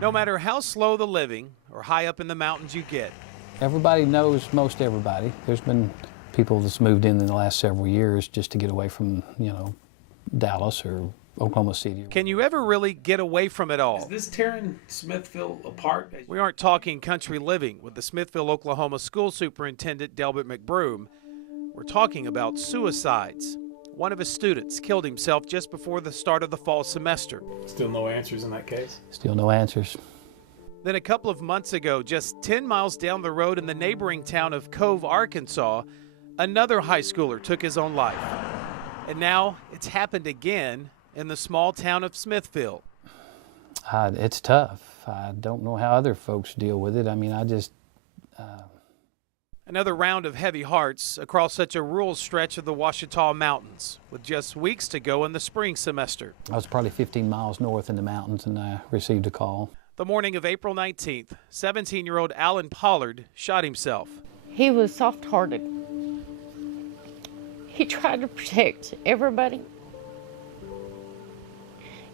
No matter how slow the living or high up in the mountains you get. Everybody knows most everybody. There's been people that's moved in the last several years just to get away from, Dallas or Oklahoma City. Can you ever really get away from it all? Is this tearing Smithville apart? We aren't talking country living with the Smithville, Oklahoma school superintendent, Delbert McBroom. We're talking about suicides. One of his students killed himself just before the start of the fall semester. Still no answers in that case? Still no answers. Then a couple of months ago, just 10 miles down the road in the neighboring town of Cove, Arkansas, another high schooler took his own life. And now it's happened again in the small town of Smithville. It's tough. I don't know how other folks deal with it. Another round of heavy hearts across such a rural stretch of the Ouachita Mountains, with just weeks to go in the spring semester. I was probably 15 miles north in the mountains and I received a call. The morning of April 19th, 17-year-old Alan Pollard shot himself. He was soft-hearted. He tried to protect everybody.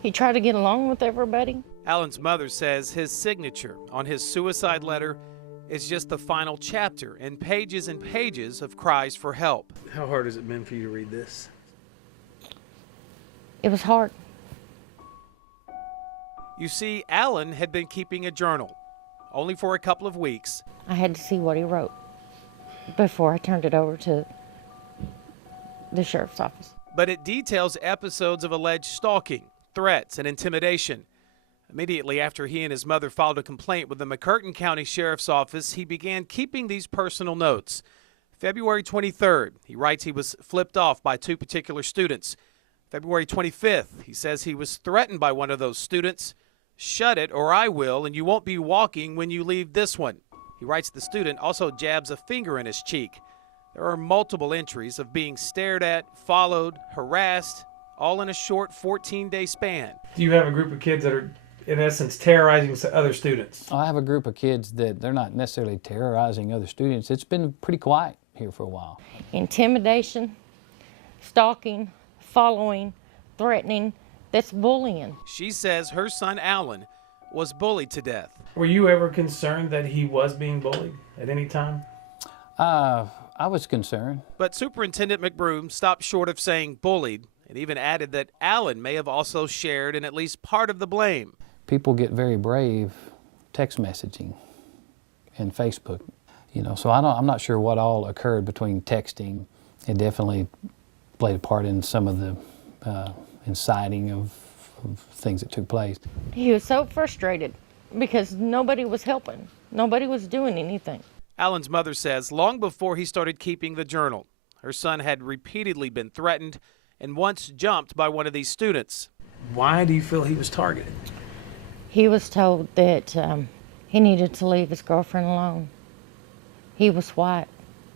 He tried to get along with everybody. Alan's mother says his signature on his suicide letter is just the final chapter in pages and pages of cries for help. How hard has it been for you to read this? It was hard. You see, Alan had been keeping a journal, only for a couple of weeks. I had to see what he wrote before I turned it over to the sheriff's office. But it details episodes of alleged stalking, threats, and intimidation. Immediately after he and his mother filed a complaint with the McCurtain County Sheriff's Office, he began keeping these personal notes. February 23rd, he writes he was flipped off by two particular students. February 25th, he says he was threatened by one of those students. Shut it or I will, and you won't be walking when you leave this one. He writes the student also jabs a finger in his cheek. There are multiple entries of being stared at, followed, harassed, all in a short 14-day span. Do you have a group of kids that are, in essence, terrorizing other students? I have a group of kids that they're not necessarily terrorizing other students. It's been pretty quiet here for a while. Intimidation, stalking, following, threatening, that's bullying. She says her son Alan was bullied to death. Were you ever concerned that he was being bullied at any time? I was concerned. But Superintendent McBroom stopped short of saying bullied and even added that Alan may have also shared in at least part of the blame. People get very brave text messaging and Facebook, so I'm not sure what all occurred between texting. It definitely played a part in some of the inciting of things that took place. He was so frustrated because nobody was helping. Nobody was doing anything. Alan's mother says long before he started keeping the journal, her son had repeatedly been threatened and once jumped by one of these students. Why do you feel he was targeted? He was told that he needed to leave his girlfriend alone. He was white.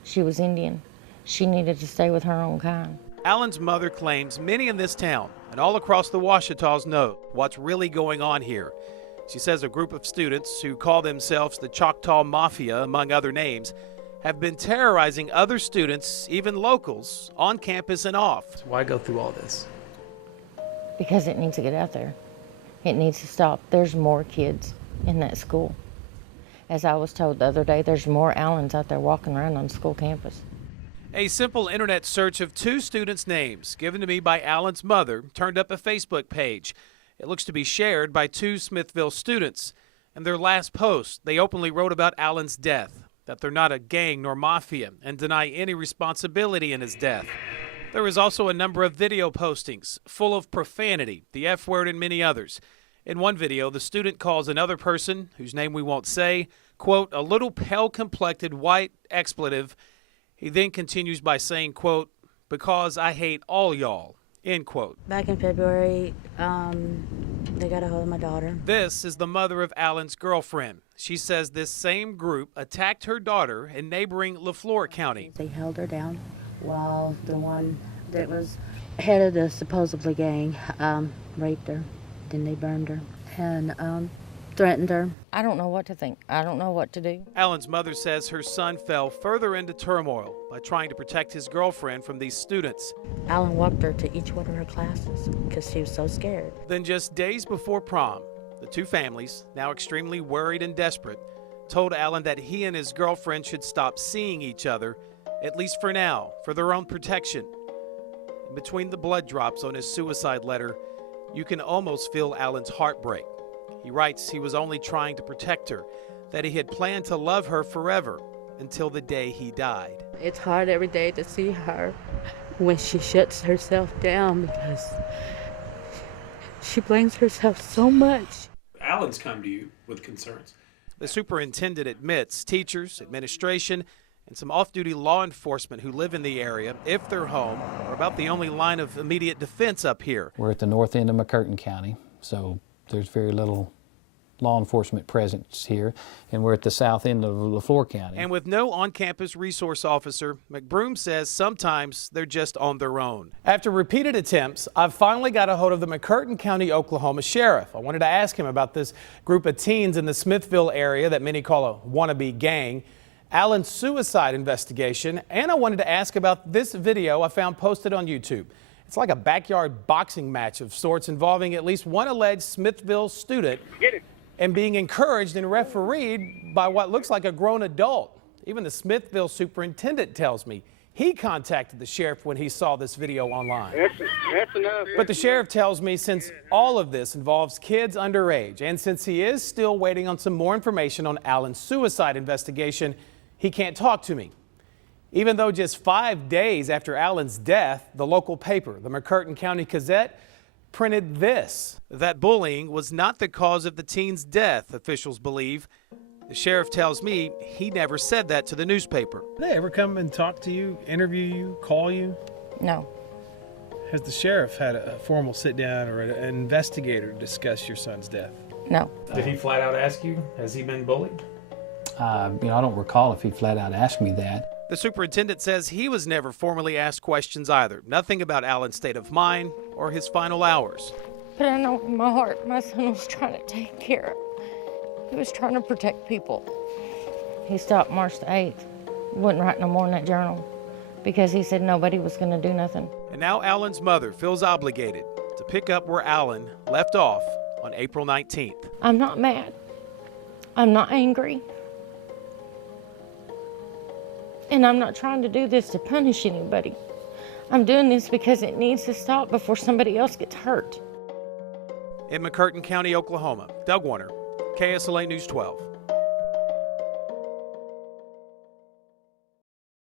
She was Indian. She needed to stay with her own kind. Alan's mother claims many in this town and all across the Ouachitas know what's really going on here. She says a group of students who call themselves the Choctaw Mafia, among other names, have been terrorizing other students, even locals, on campus and off. Why go through all this? Because it needs to get out there. It needs to stop. There's more kids in that school. As I was told the other day, there's more Allens out there walking around on the school campus. A simple internet search of two students' names given to me by Alan's mother turned up a Facebook page. It looks to be shared by two Smithville students. In their last post, they openly wrote about Alan's death, that they're not a gang nor mafia, and deny any responsibility in his death. There is also a number of video postings full of profanity, the F word, and many others. In one video, the student calls another person, whose name we won't say, quote, a little pale-complected white expletive. He then continues by saying, quote, because I hate all y'all, end quote. Back in February, they got a hold of my daughter. This is the mother of Alan's girlfriend. She says this same group attacked her daughter in neighboring LaFleur County. They held her down while the one that was head of the supposedly gang raped her. Then they burned her and threatened her. I don't know what to think. I don't know what to do. Alan's mother says her son fell further into turmoil by trying to protect his girlfriend from these students. Alan walked her to each one of her classes because she was so scared. Then just days before prom, The two families, now extremely worried and desperate, told Alan that he and his girlfriend should stop seeing each other, at least for now, for their own protection. In between the blood drops on his suicide letter, you can almost feel Alan's heartbreak. He writes he was only trying to protect her, that he had planned to love her forever until the day he died. It's hard every day to see her when she shuts herself down because she blames herself so much. Alan's come to you with concerns. The superintendent admits teachers, administration, and some off-duty law enforcement who live in the area, if they're home, are about the only line of immediate defense up here. We're at the north end of McCurtain County, so there's very little law enforcement presence here, and we're at the south end of LaFleur County. And with no on-campus resource officer, McBroom says sometimes they're just on their own. After repeated attempts, I've finally got a hold of the McCurtain County, Oklahoma sheriff. I wanted to ask him about this group of teens in the Smithville area that many call a wannabe gang, Alan's suicide investigation, and I wanted to ask about this video I found posted on YouTube. It's like a backyard boxing match of sorts involving at least one alleged Smithville student and being encouraged and refereed by what looks like a grown adult. Even the Smithville superintendent tells me he contacted the sheriff when he saw this video online. That's enough. But the sheriff tells me since all of this involves kids underage, and since he is still waiting on some more information on Alan's suicide investigation, he can't talk to me. Even though just 5 days after Alan's death, the local paper, the McCurtain County Gazette, printed this: that bullying was not the cause of the teen's death, officials believe. The sheriff tells me he never said that to the newspaper. Did they ever come and talk to you, interview you, call you? No. Has the sheriff had a formal sit down or an investigator discuss your son's death? No. Did he flat out ask you, has he been bullied? I don't recall if he flat out asked me that. The superintendent says he was never formally asked questions either. Nothing about Alan's state of mind or his final hours. But I know in my heart my son was trying to take care of. He was trying to protect people. He stopped March the 8th. Wouldn't write no more in that journal because he said nobody was going to do nothing. And now Alan's mother feels obligated to pick up where Alan left off on April 19th. I'm not mad. I'm not angry. And I'm not trying to do this to punish anybody. I'm doing this because it needs to stop before somebody else gets hurt. In McCurtain County, Oklahoma, Doug Warner, KSLA News 12.